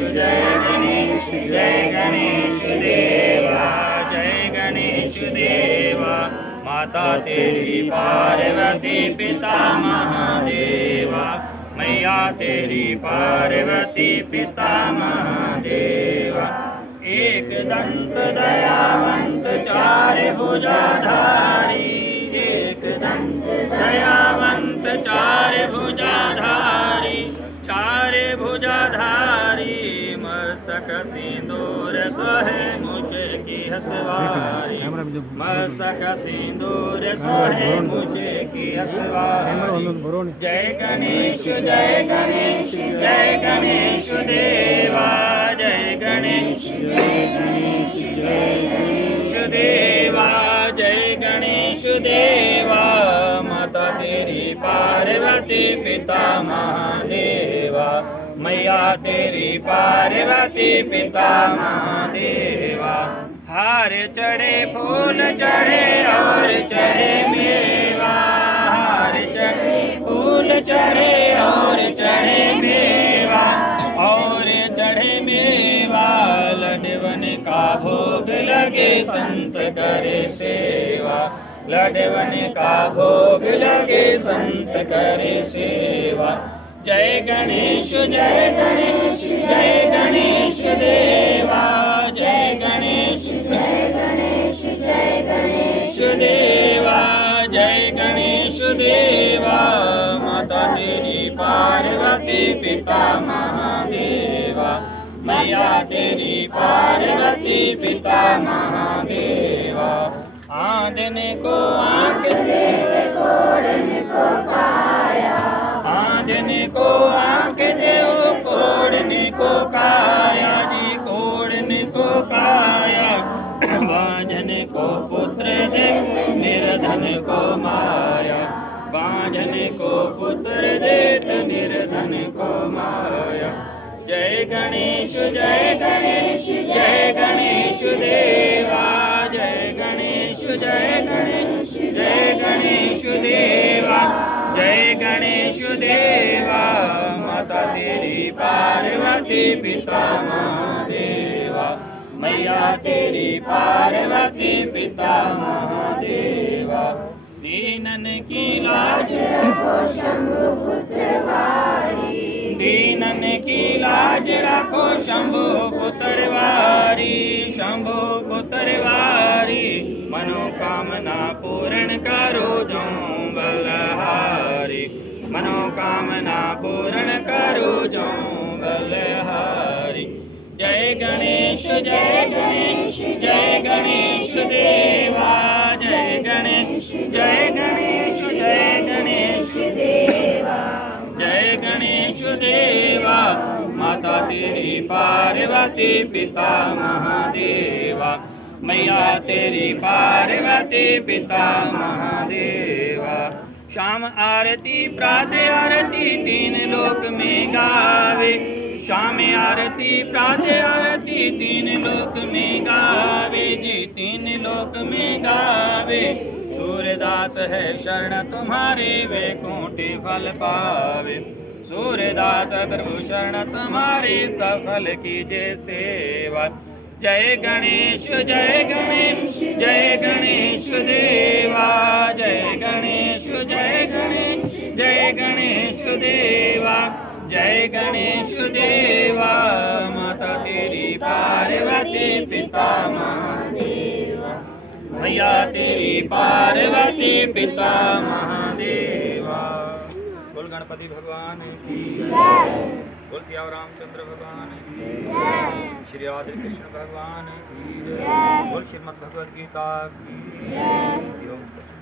जय गणेश जय गणेश देवा जय गणेश देवा। माता तेरी पार्वती पिता महादेवा मैया तेरी पार्वती पिता महादेवा। एक दंत दयावंत चार भुजाधारी एक दंत दयावंत चार भुजाधारी चार भुजाधारी। मस्तक सिंदूर सोहे मुझे की हसवारी मस्तक सिंदूर सोहे मुझे की हसवारी। जय गणेश जय गणेश जय गणेश देवा जय गणेश जय गणेश जय गणेश देवा जय गणेश देवा। माता तेरी पार्वती पिता महादेवा मैया तेरी पार्वती पिता महादेवा। हार चढ़े फूल चढ़े और चढ़े मेवा हार चढ़े फूल चढ़े और चढ़े मेवा और चढ़े मेवा। लडवन का भोग लगे संत करे सेवा लडवन का भोग लगे संत करे सेवा। जय गणेश जय गणेश जय गणेश देवा जय गणेश जय गणेश जय गणेश देवा जय गणेश देवा। माता तेरी पार्वती पिता महादेवा मैया तेरी पार्वती पिता महादेवा। आंधने को आंख दे कोढ़ने को काया आंधने को आंख दे कोढ़ने को काया जी कोढ़ने को काया। बांझने को पुत्र दे निर्धन को माया बांझने को पुत्र दे निर्धन को माया। जय गणेश जय गणेश जय गणेश देवा जय गणेश जय गणेश जय गणेश देवा जय गणेश देवा। माता तेरी पार्वती पिता महादेवा मैया तेरी पार्वती पिता महादेवा। दीनन की लाज रखो शंभु पुत्रवारी दीनन की लाज रखो शंभु पुत्रवारी शंभु पुत्रवारी। मनोकामना पूर्ण करो जो बलहारी मनोकामना पूर्ण करो जो बलहारी। जय गणेश जय गणेश देवा जय गणेश जय गणेश जय गणेश देवा जय गणेश देवा। माता तेरी पार्वती पिता महादेवा मैया तेरी पार्वती पिता महादेवा। शाम आरती प्रातः आरती तीन लोक में गावे शाम आरती प्रातः आरती तीन लोक में गावे जी तीन लोक में गावे। सूर्यदास है शरण तुम्हारे वैकुंठ फल पावे सूर्यदास प्रभु शरण तुम्हारी सफल कीजिए सेवा। जय गणेश जय गणेश जय गणेश देवा जय गणेश जय गणेश जय गणेश देवा जय गणेश देवा। माता तेरी पार्वती पिता महादेवा मैया तेरी पार्वती पिता महादेवा। बोल गणपति भगवान की जय बोल सिया रामचंद्र भगवान की जय श्री राधे कृष्ण भगवान की जय बोल श्रीमद् भगवद गीता की जय।